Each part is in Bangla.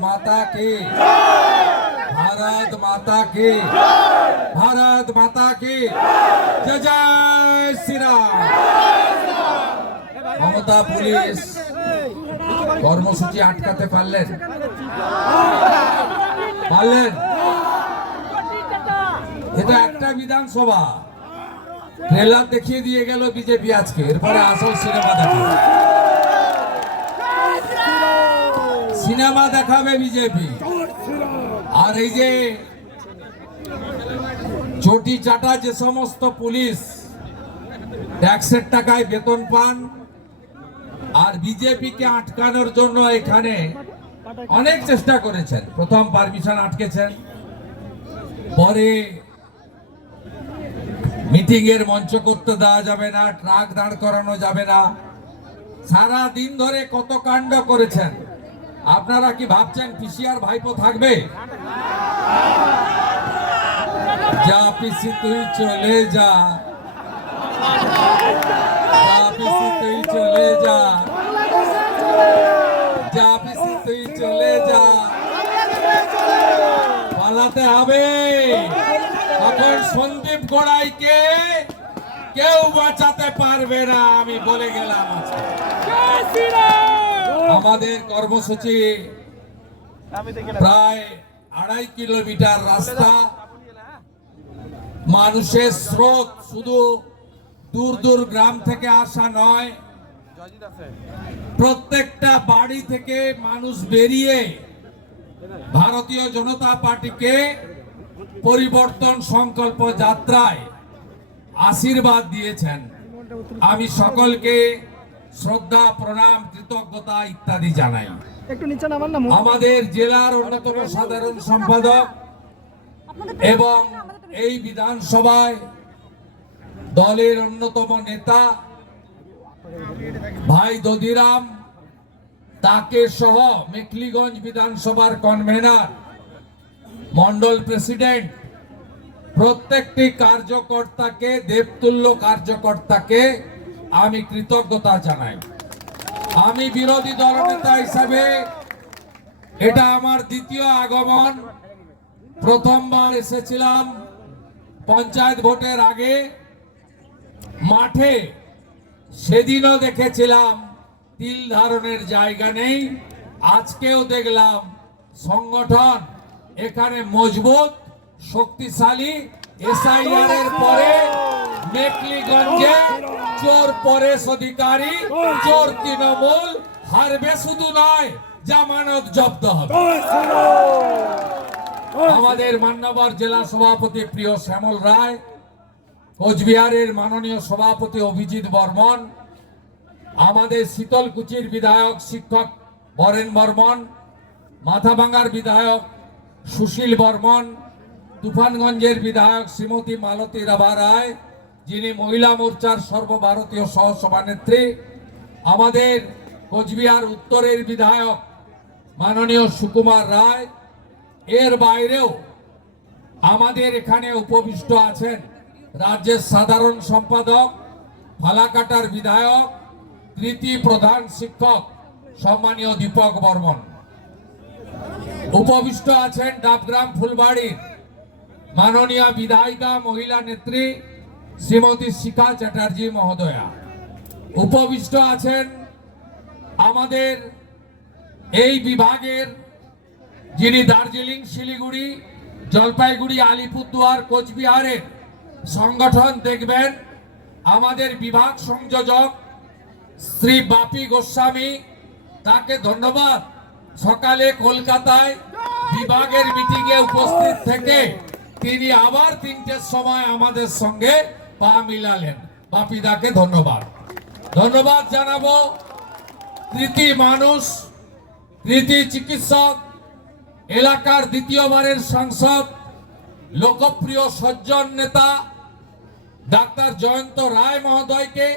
माता की, भारत माता की, भारत माता की जय जय श्री राम। মমতা পুলিশ কর্মসূচি আটকাতে পারলেন? এটা একটা বিধানসভা, ট্রেলার দেখিয়ে দিয়ে গেল বিজেপি আজকে, এরপরে আসল সিনেমা দেখাবে বিজেপি। আর এই যে চটি চাটা যে সমস্ত পুলিশ ট্যাক্সের টাকায় বেতন পান, আর বিজেপিকে আটকানোর জন্য এখানে অনেক চেষ্টা করেছেন। প্রথম পারমিশন আটকেছেন, পরে মিটিং এর মঞ্চ করতে দেওয়া যাবে না, ট্রাক দাঁড় করানো যাবে না, সারা দিন ধরে কত কাণ্ড করেছেন। আপনারা কি ভাবছেন পিসিআর ভাইপো থাকবে? যা পিসি তুই চলে যা, যা পিসি তুই চলে যা, যা পিসি তুই চলে যা, পালাতে হবে। তখন সন্দীপ গড়াইকে কেউ বাঁচাতে পারবে না, আমি বলে গেলাম। আমাদের কর্মসূচি প্রায় 2.5 কিলোমিটার রাস্তা, মানুষের স্রোত শুধু দূর দূর গ্রাম থেকে আসা নয়, প্রত্যেকটা বাড়ি থেকে মানুষ বেরিয়ে ভারতীয় জনতা পার্টিকে পরিবর্তন সংকল্প যাত্রায় আশীর্বাদ দিয়েছেন। আমি সকলকে শ্রদ্ধা, প্রণাম, কৃতজ্ঞতা ইত্যাদি জানাই। আমাদের জেলার অন্যতম সাধারণ সম্পাদক এবং এই বিধানসভায় দলের অন্যতম নেতা ভাই দধিরাম, তাকে সহ মেখলিগঞ্জ বিধানসভার কনভেনার, মন্ডল প্রেসিডেন্ট, প্রত্যেকটি কার্যকর্তাকে, দেবতুল্য কার্যকর্তাকে আমি কৃতজ্ঞতা জানাই। আমি বিরোধী দলনেতা হিসাবে এটা আমার দ্বিতীয় আগমন। প্রথমবার এসেছিলাম পঞ্চায়েত ভোটের আগে মাঠে, সেদিনও দেখেছিলাম তিল ধারণের জায়গা নেই। আজকেও দেখলাম সংগঠন এখানে মজবুত, শক্তিশালী। এসআইআর এর পরে মেখলিগঞ্জে চোর পরেশ অধিকারী, চোর তৃণমূল হারবে, শুধু নয় জামানত জব্দ হবে। আমাদের মান্যবর জেলা সভাপতি প্রিয় শ্যামল রায়, কোচবিহারের মাননীয় সভাপতি অভিজিৎ বর্মন, আমাদের শীতলকুচির বিধায়ক শিক্ষক বরেন বর্মন, মাথাভাঙ্গার বিধায়ক সুশীল বর্মন, তুফানগঞ্জের বিধায়ক শ্রীমতী মালতী রাভা রায়, যিনি মহিলা মোর্চার সর্বভারতীয় সহসভানেত্রী, আমাদের কোচবিহার উত্তরের বিধায়ক মাননীয় সুকুমার রায়। এর বাইরেও আমাদের এখানে উপবিষ্ট আছেন রাজ্যের সাধারণ সম্পাদক, ফালাকাটার বিধায়ক, কৃতি প্রধান শিক্ষক সম্মানীয় দীপক বর্মন। উপবিষ্ট আছেন ডাবগ্রাম ফুলবাড়ির মাননীয় বিধায়িকা, মহিলা নেত্রী শ্রীমতী শিখা চ্যাটার্জি মহোদয়া। উপবিষ্ট আছেন আমাদের এই বিভাগের, যিনি দার্জিলিং, শিলিগুড়ি, জলপাইগুড়ি, আলিপুরদুয়ার, কোচবিহারের সংগঠন দেখবেন, আমাদের বিভাগ সংযোজক শ্রী বাপি গোস্বামী, তাকে ধন্যবাদ। সকালে কলকাতায় বিভাগের মিটিংয়ে উপস্থিত থেকে তিনি আবার 3টের সময় আমাদের সঙ্গে পা মিলালেন। বাপিদাকে ধন্যবাদ। ধন্যবাদ জানাবো কৃতি মানুষ, কৃতি চিকিৎসক, এলাকার দ্বিতীয়বারের সাংসদ, লোকপ্রিয় সজ্জন নেতা ডাক্তার জয়ন্ত রায় মহোদয়কে,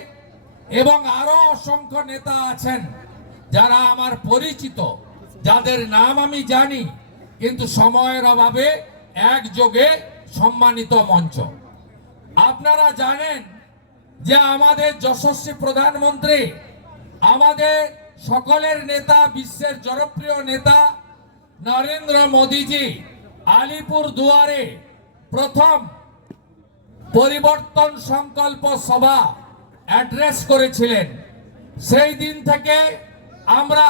এবং আরো অসংখ্য নেতা আছেন যারা আমার পরিচিত, যাদের নাম আমি জানি, কিন্তু সময়ের অভাবে একযোগে সম্মানিত মঞ্চ। আপনারা জানেন যে আমাদের যশস্বী প্রধানমন্ত্রী, আমাদের সকলের নেতা, বিশ্বের জনপ্রিয় নেতা নরেন্দ্র মোদীজি আলিপুর দুয়ারে প্রথম পরিবর্তন সংকল্প সভা অ্যাড্রেস করেছিলেন, সেই দিন থেকে আমরা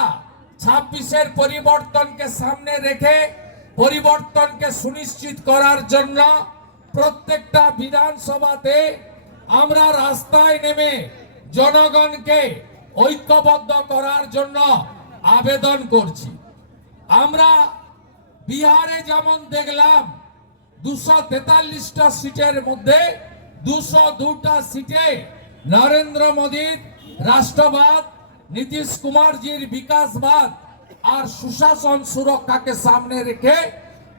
26-এর পরিবর্তনকে সামনে রেখে পরিবর্তনকে সুনিশ্চিত করার জন্য প্রত্যেকটা বিধানসভাতে আমরা রাস্তায় নেমে জনগণকে ঐক্যবদ্ধ করার জন্য আবেদন করছি। আমরা বিহারে যেমন দেখলাম 243টা সিটের মধ্যে 202টা সিটে নরেন্দ্র মোদীর রাষ্ট্রবাদ, নীতিশ কুমারজির বিকাশবাদ আর সুশাসন সুরক্ষাকে সামনে রেখে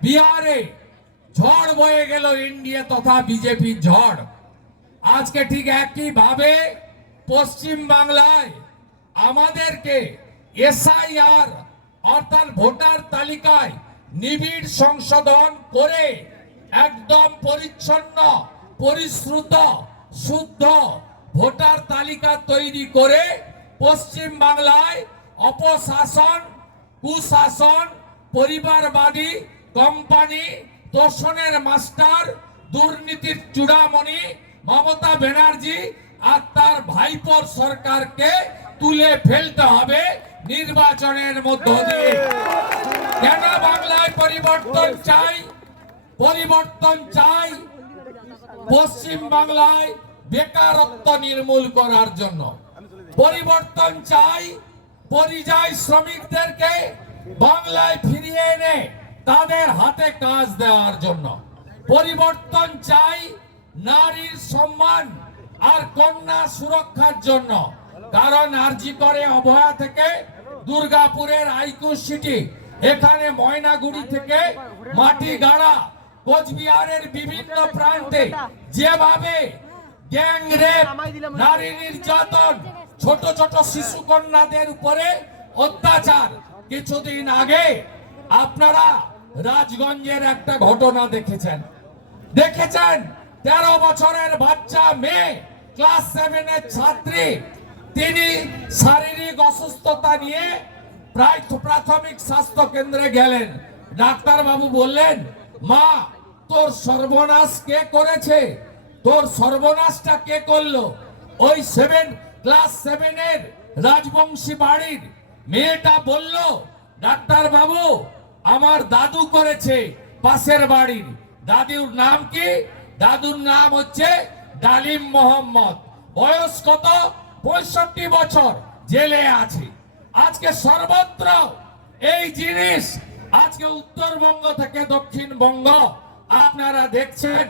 বিহারে ঝড় বয়ে গেল এনডিএ তথা বিজেপির ঝড়। আজকে ঠিক একই ভাবে পশ্চিম বাংলায় আমাদেরকে এসআইআর অর্থাৎ ভোটার তালিকায় নিবিড় সংশোধন করে একদম পরিচ্ছন্ন, পরিশ্রুত, শুদ্ধ ভোটার তালিকা তৈরি করে পশ্চিম বাংলায় অপশাসন, কুশাসন, পরিবারবাদী কোম্পানি, তোষণের মাস্টার, দুর্নীতির চূড়ামণি মমতা ব্যানার্জি আর তার ভাইপোর সরকারকে তুলে ফেলতে হবে নির্বাচনের মধ্য দিয়ে। কেন বাংলায় পরিবর্তন চাই? পরিবর্তন চাই পশ্চিম বাংলায় বেকারত্ব নির্মূল করার জন্য। পরিবর্তন চাই পরিযায়ী শ্রমিকদেরকে বাংলায় ফিরিয়ে এনে তাদের হাতে কাজ দেওয়ার জন্য। পরিবর্তন চাই নারীর সম্মান আর কন্যা সুরক্ষার জন্য। কারণ আরজি করে অভয়া থেকে দুর্গাপুরের আইকিউ সিটি, এখানে ময়নাগুড়ি থেকে মাটিগাড়া, কোচবিহারের বিভিন্ন প্রান্তে যেভাবে গ্যাং রেপ, নারী নির্যাতন, ছোট ছোট শিশু কন্যাদের উপরে অত্যাচার। কিছুদিন আগে আপনারা রাজগঞ্জের একটা ঘটনা দেখেছেন। 13 বছরের বাচ্চা মেয়ে, ক্লাস 7-এর ছাত্রী, তিনি শারীরিক অসুস্থতা নিয়ে প্রাথমিক স্বাস্থ্য কেন্দ্রে গেলেন। ডাক্তার বাবু বললেন, মা তোর সর্বনাশ কে করেছে? তোর সর্বনাশটা কে করলো? ওই ক্লাস 7-এর রাজবংশী বাড়ির মেয়েটা বলল, ডাক্তার বাবু আমার দাদু করেছে পাশের বাড়ির। দাদুর নাম কি? দাদুর নাম হচ্ছে ডালিম মোহাম্মদ। বয়স কত? 65 বছর, জেলে আছে। আজকে সর্বত্র এই জিনিস, আজকে উত্তরবঙ্গ থেকে দক্ষিণবঙ্গ আপনারা দেখছেন।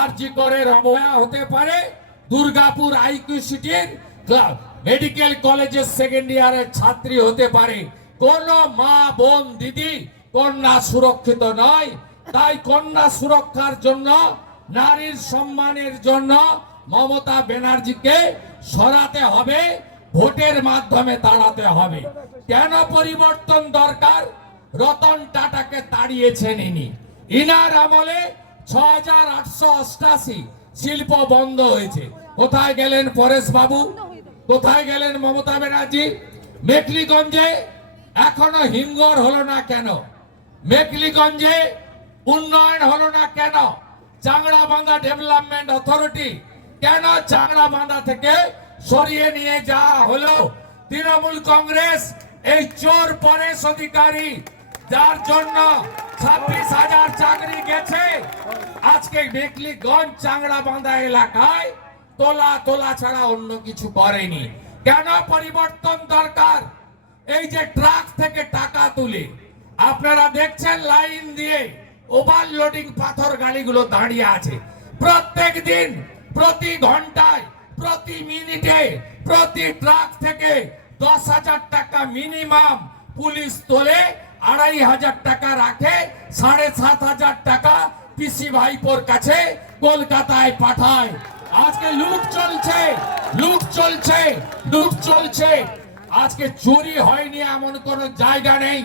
আরজি করে অবহেলা হতে পারে, দুর্গাপুর আইকিউ সিটির মেডিকেল কলেজের সেকেন্ড ইয়ারের ছাত্রী হতে পারে। কোন মা, বোন, দিদি কন্যা সুরক্ষিত নয়। তাই কন্যা সুরক্ষার জন্য, নারীর সম্মানের জন্য মমতা ব্যানার্জিকে সরাতে হবে, ভোটের মাধ্যমে তাড়াতে হবে। কেন পরিবর্তন দরকার? রতন টাটাকে তাড়িয়েছেন ইনি। ইনার আমলে 6888 শিল্প বন্ধ হয়েছে। কোথায় গেলেন পরেশ বাবু? কোথায় গেলেন মমতা ব্যানার্জি? মেখলিগঞ্জে এখনো হিমঘর হলো না কেন? মেখলিগঞ্জে উন্নয়ন হলো না কেন? চাংড়াবান্ধা ডেভেলপমেন্ট অথরিটি কেন চাংড়াবান্ধা থেকে সরিয়ে নিয়ে যাওয়া হলো? তৃণমূল কংগ্রেস এই চোর পরেশ অধিকারী, যার জন্য 26,000 চাকরি গেছে, আজকে মেখলিগঞ্জ চাংড়াবান্ধা এলাকায় তোলা ছাড়া অন্য কিছু করেনি। কেন পরিবর্তন দরকার? এই যে ট্রাক থেকে টাকা তুলে আপনারা দেখছেন লাইন দিয়ে ওভারলোডিং পাথর গাড়িগুলো দাঁড়িয়ে আছে। প্রত্যেক দিন, প্রতি ঘন্টায়, প্রতি মিনিটে, প্রতি ট্রাক থেকে 10,000 টাকা মিনিমাম পুলিশ তোলে, 2,500 টাকা রাখে, 7,500 টাকা পিসি ভাইপোর কাছে কলকাতায় পাঠায়। আজকে লুট চলছে, লুট চলছে, লুট চলছে। আজকে চুরি হয়নি এমন কোন জায়গা নেই।